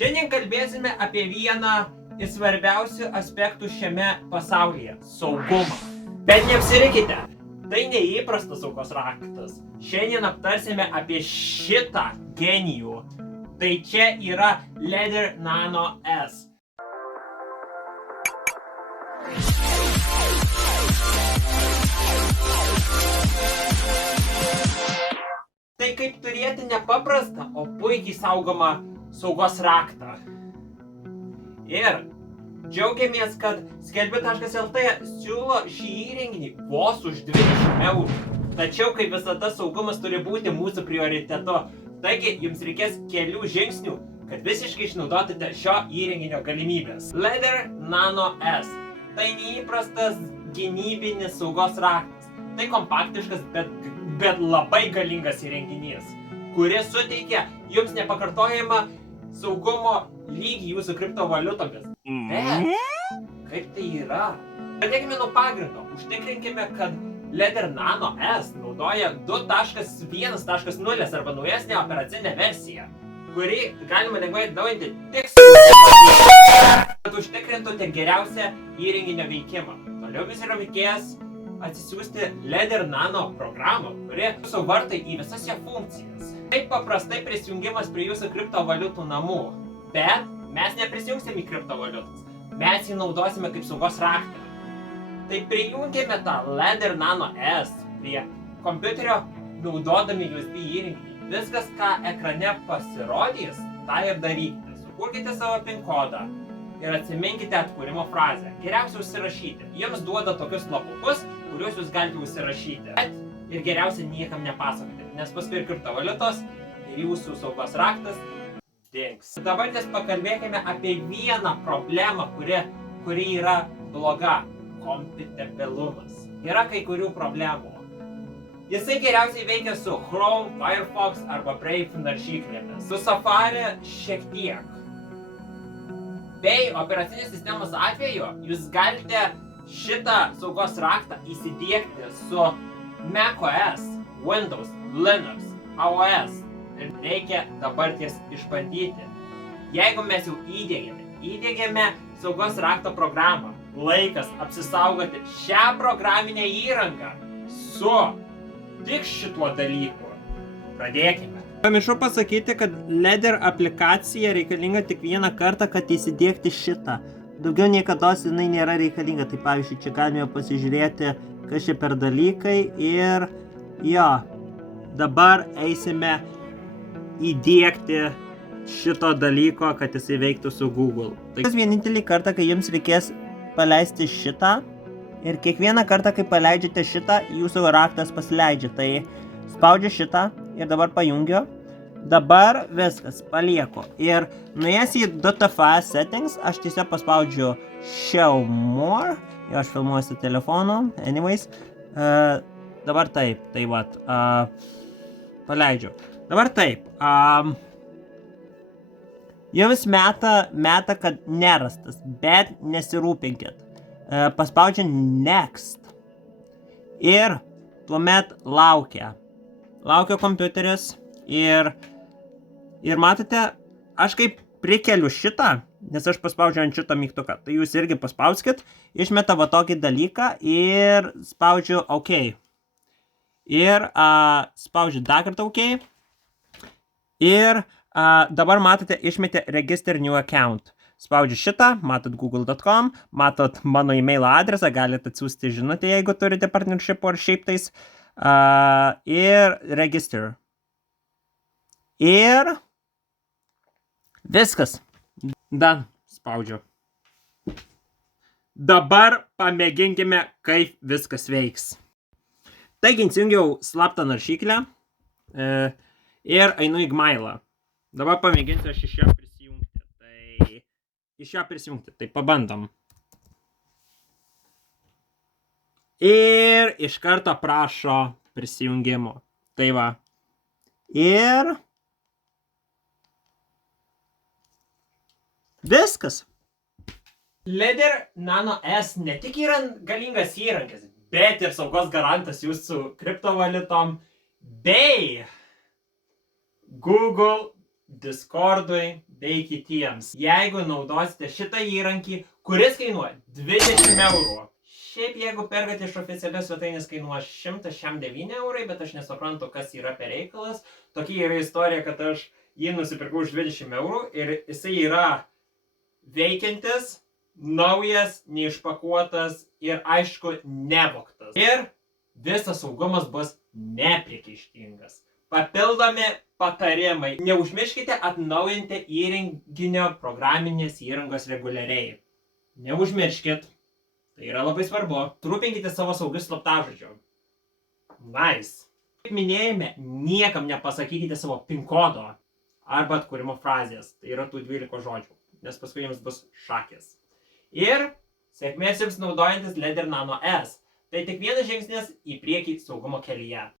Šiandien kalbėsime apie vieną iš svarbiausių aspektų šiame pasaulyje – saugumą. Bet neapsirikite, tai neįprastas saugos raktas. Šiandien aptarsime apie šitą genijų. Tai čia yra Ledger Nano S. Tai kaip turėti nepaprastą, o puikiai saugomą saugos raktą. Ir džiaugiamės, kad Skelbiu.lt siūlo šį įrenginį vos už 20 eurų. Tačiau, kaip visada, saugumas turi būti mūsų prioritetu. Taigi, jums reikės kelių žingsnių, kad visiškai išnaudotumėte šio įrenginio galimybės. Ledger Nano S. Tai neįprastas gynybinis saugos raktas. Tai kompaktiškas, bet labai galingas įrenginys, kuris suteikia jums nepakartojamą saugumo lygį jūsų kriptovaliutomis. Bet kaip tai yra? Pradėkime nuo pagrindo. Užtikrinkime, kad Ledger Nano S naudoja 2.1.0 arba naujesnę operacinę versiją, kuri galima lengvai atnaujinti tik kad užtikrintumėte geriausią įrenginio veikimą. Toliau vis reikės atsisiųsti Ledger Nano programą, kuri suvartai į visas jo funkcijas. Tai paprastai prisijungimas prie jūsų kriptovaliutų namų. Bet mes neprisijungsim į kriptovaliutas. Mes jį naudosime kaip saugos raktą. Tai prijungėme tą Ledger Nano S prie kompiuterio naudodami USB įrenginį. Viskas, ką ekrane pasirodys, tą ir darykite. Sukurkite savo PIN kodą ir atsiminkite atkūrimo frazę. Geriausia užsirašyti. Jums duoda tokius lapukus, kuriuos jūs galite užsirašyti. Bet ir geriausia niekam nepasakoti, nes paskui ir kriptovaliutos ir jūsų saugos raktas dings. Dabar pakalbėkime apie vieną problemą, kuri yra bloga. Kompatibilumas. Yra kai kurių problemų. Jisai geriausiai veikia su Chrome, Firefox arba Brave naršyklėmis. Su Safari šiek tiek. Bei operacinės sistemos atveju jūs galite šitą saugos raktą įsidiegti su macOS, Windows, Linux, iOS. Ir reikia dabar ties išbandyti. Jeigu mes jau įdiegėme saugos rakto programą, laikas apsisaugoti šią programinę įrangą su tik šituo dalyku. Pradėkime. Pamiršau pasakyti, kad Ledger aplikacija reikalinga tik vieną kartą, kad įsidiegti šitą. Daugiau niekada jinai nėra reikalinga. Tai pavyzdžiui, čia galime pasižiūrėti, kas čia per dalykai ir jo, dabar eisime įdiegti šito dalyko, kad jisai veiktų su Google. Tai vienintelį kartą, kai jums reikės paleisti šitą ir kiekvieną kartą, kai paleidžiate šitą, jūsų raktas pasileidžia. Tai spaudžiu šitą ir dabar pajungiu. Dabar viskas, palieku. Ir nuėjęs į DTF settings, aš tiesiog paspaudžiu Show More. Ir aš filmuosiu telefonu. Anyways. Dabar taip. Tai vat. Paleidžiu. Dabar taip. Jums meta, kad nerastas, bet nesirūpinkit. Paspaudžiu Next. Ir tuomet laukia kompiuteris ir matote, aš kaip prikeliu šitą, nes aš paspaudžiu ant šitą mygtuką, tai jūs irgi paspauskit, išmeta va tokį dalyką ir spaudžiu OK. Ir spaudžiu dar kartą OK. Ir dabar matote, išmetė Register New Account. Spaudžiu šitą, matot google.com, matot mano e-mail adresą, galite atsiųsti žinutę, jeigu turite partnership ar šiaip tais. Ir Register. Ir viskas. Dan, spaudžiu. Dabar pamėginkime, kaip viskas veiks. Taigi, įsijungiau slaptą naršyklę ir einu į Gmailą. Dabar pamėginsiu aš iš ją prisijungti. Tai pabandom. Ir iš karto prašo prisijungimo. Tai va. Ir viskas. Ledger Nano S ne tik yra galingas įrankis, bet ir saugos garantas jūsų kriptovaliutom bei Google, Discord'ui bei kitiems. Jeigu naudosite šitą įrankį, kuris kainuoja 20 eurų. Šiaip jeigu perkate iš oficialios svetainės kainuoja 109 eurai, bet aš nesuprantu, kas yra per reikalas. Tokia yra istorija, kad aš jį nusipirkau už 20 eurų ir jisai yra veikiantis, naujas, neišpakuotas ir aišku nevogtas. Ir visas saugumas bus nepriekaištingas. Papildomi patarimai. Neužmirškite atnaujinti įrenginio programinės įrangos reguliariai. Neužmirškit. Tai yra labai svarbu. Trupinkite savo saugius slaptažodžių. Nice. Kaip minėjome, niekam nepasakykite savo PIN kodo arba atkūrimo frazės. Tai yra tų 12 žodžių, nes paskui jums bus šakės. Ir sėkmės jums naudojantis Leder Nano S. Tai tik vienas žingsnis į priekį saugumo kelyje.